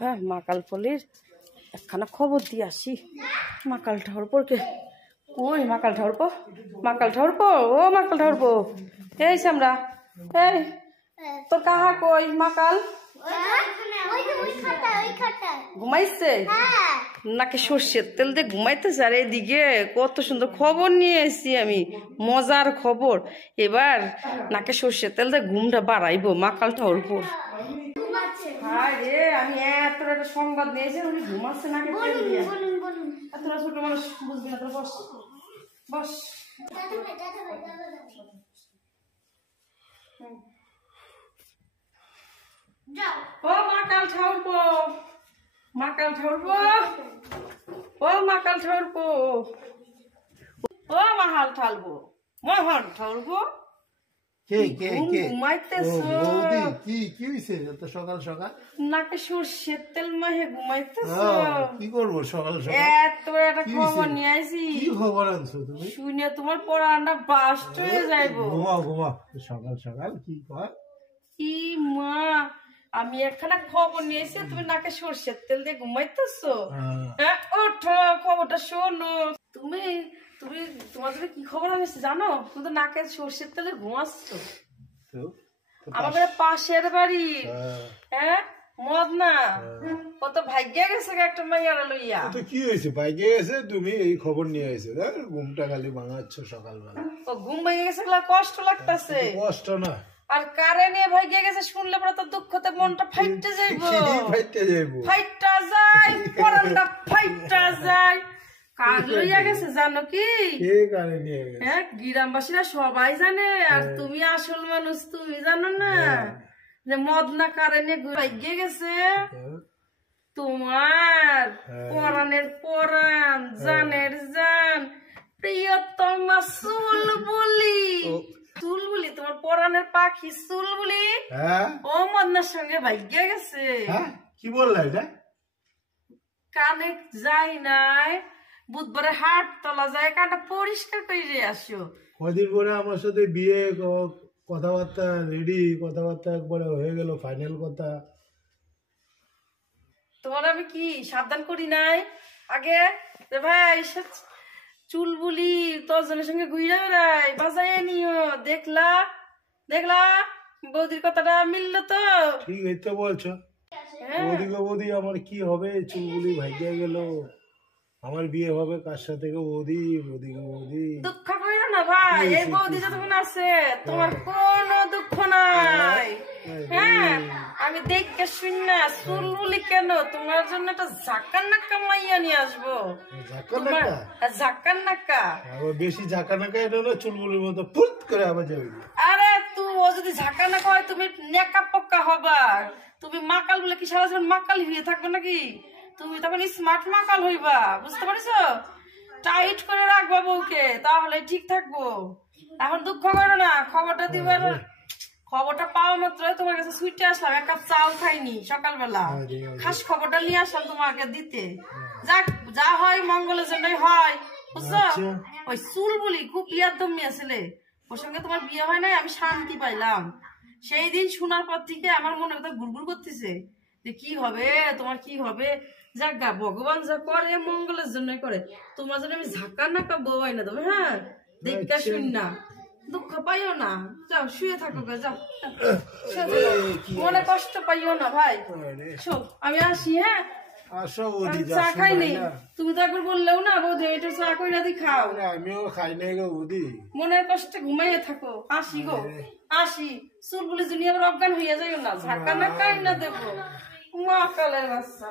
হ্যাঁ মাকাল ফলির একখানা খবর দিয়ে আসি। মাকাল ঠাউরপোকে ওই মাকাল ঠাউরপো ও মাকাল ঠাউরপো এই সামরা এই তোর কাহা কই মাকাল ঘুমাইছে নাকি সর্ষের তেল দিয়ে ঘুমাইতেছে। আর এদিকে কত সুন্দর খবর নিয়ে এসেছি আমি, মজার খবর। এবার নাকে সর্ষের তেল দিয়ে ঘুমটা বাড়াইবো মাকাল ঠাউরপোর। আমি এত একটা সংবাদ নিয়েছি উনি ঘুমাচ্ছে নাকি তেল দিয়ে। তোরা ছোট মানুষ বুঝবি না, তোরা বস বস। ও মাকাল ঠাউরপো মাকাল ঠাউরপো ও মাকাল ঠাউরপো ও মাহাল ঠালবো মহান ঠাউরপো সকাল সকাল নাকে সর্ষের তেল মাহে ঘুমাইতেছো। কি করবো সকাল সকাল? এত একটা খবর নিয়ে আইছি। কি খবর আনছো তুমি? শুনে তোমার পড়াটা বাস্ট হয়ে যাইবো। ঘুমা ঘুমা সকাল সকাল কি কর? কি মা আমি একখানা খবর নিয়েছি, তুমি নাকে সর্ষের তেল দিয়ে ঘুমাইতেছো। ওঠো খবরটা শোনো। তুমি তুমি তোমার জন্য কি খবর আনিস জানো? তুমি তো নাকে সর্ষের তেলে ঘুমাচ্ছ। আমাদের পাশের বাড়ি হ্যাঁ মদ না কত ভাগ্যে গেছে একটা মাইয়ারা লইয়া। তো কি হয়েছে? ভাগ্যে গেছে তুমি এই খবর নিয়ে আইছো। ঘুমটা খালি ভাঙাচ্ছ সকালবেলা। ও ঘুম ভেঙে গেছে, কষ্ট লাগতেছে। কষ্ট না আর কারে নিয়ে ভাগ্যে গেছে শুনলে পরে তো দুঃখতে মনটা ফাইটে যাইবো। ফাইটটা যায় পরানটা ফাইটটা যায়। কার লইয়া গেছে জানো কি? হ্যাঁ গ্রামবাসীরা সবাই জানে। আর তুমি আসল মানুষ, তুমি জানো না যে মদ না কারে নিয়ে ভাগ্যে গেছে? তোমার পরানের পরান জানের জান প্রিয়তমা চুলবুলি। চুলবুলি তোমার পরানের পাখি চুলবুলি ও মদনার সঙ্গে ভাগ্যে গেছে। কি বললা এটা? কানে যাই নাই, বুধবারে হাট তলা যায়, কানটা পরিষ্কার করে আসো। কদিন পরে আমার সাথে বিয়ে কথাবার্তা রেডি, কথাবার্তা একবারে হয়ে গেল, ফাইনাল কথা। তোমার আমি কি সাবধান করি নাই আগে যে ভাই চুলবুলি তোর জনের সঙ্গে ঘুরে বেড়াই বাজাই নিও? দেখলা দেখলা বৌদির কথাটা মিললো তো? ঠিক এই তো বলছো। বৌদি গো বৌদি আমার কি হবে? চুলবুলি ভাইয়া গেল, আমার বিয়ে হবে কার সাথে গো বৌদি? বৌদি গো বৌদি দুঃখ করো না ভাই, এই বৌদি যতক্ষণ আছে তোমার কোনো দুঃখ নাই। হ্যাঁ আমি দেখে শুন না চুলবুলি কেন তোমার জন্য একটা ঝাঁকার নাক্কা মাইয়া নিয়ে আসবো। ঝাঁকার নাক্কা বেশি ঝাঁকা নাকা এটা না, চুলবুলির মতো ফুট করে আবার যাবে। আরে তুই ও যদি ঝাঁকা নাকা হয় তুমি নেকা পক্কা হবা। তুমি মাকাল বলে কি সারা জীবন মাকাল হয়ে থাকবে নাকি? তুমি তখন স্মার্ট মাকাল হইবা, বুঝতে পারছো? টাইট করে রাখবা বউকে, তাহলে ঠিক থাকবো। এখন দুঃখ করো না, খবরটা দিবার খবরটা পাওয়া মাত্র তোমার কাছে ছুটে আসলাম। এক কাপ চাল খাইনি সকালবেলা, খাস খবরটা নিয়ে আসলাম তোমাকে দিতে। যাক যা হয় মঙ্গলের জন্যই হয়, বুঝছো? ওই চুলবুলি খুব ইয়াদম মেয়ে ছেলে, ওর সঙ্গে তোমার বিয়ে হয় নাই, আমি শান্তি পাইলাম। সেই দিন শোনার পর থেকে আমার মনে কথা ঘুরঘুর করতেছে যে কি হবে তোমার, কি হবে। যাক গা ভগবান যা করে মঙ্গলের জন্যই করে। তোমার জন্য আমি ঝাঁকা নাকা বউ না দেবো। হ্যাঁ দেখা শুন না, দুঃখ পাইও না, যাও শুয়ে থাকো গা, যাও মনে কষ্ট পাইও না ভাই। আমি আসি। হ্যাঁ চা খাইনি, তুমি তো একবার বললেও না বৌদি এটা চা কইরা দি খাও। আমিও খাই নাই গো বৌদি, মনের কষ্টে ঘুমাইয়ে থাকো। আসি গো আসি, চুলবুলি জুনি আবার অজ্ঞান হইয়া যাইও না, ঝাঁকা না কাই না দেবো মাকালের বাচ্চা।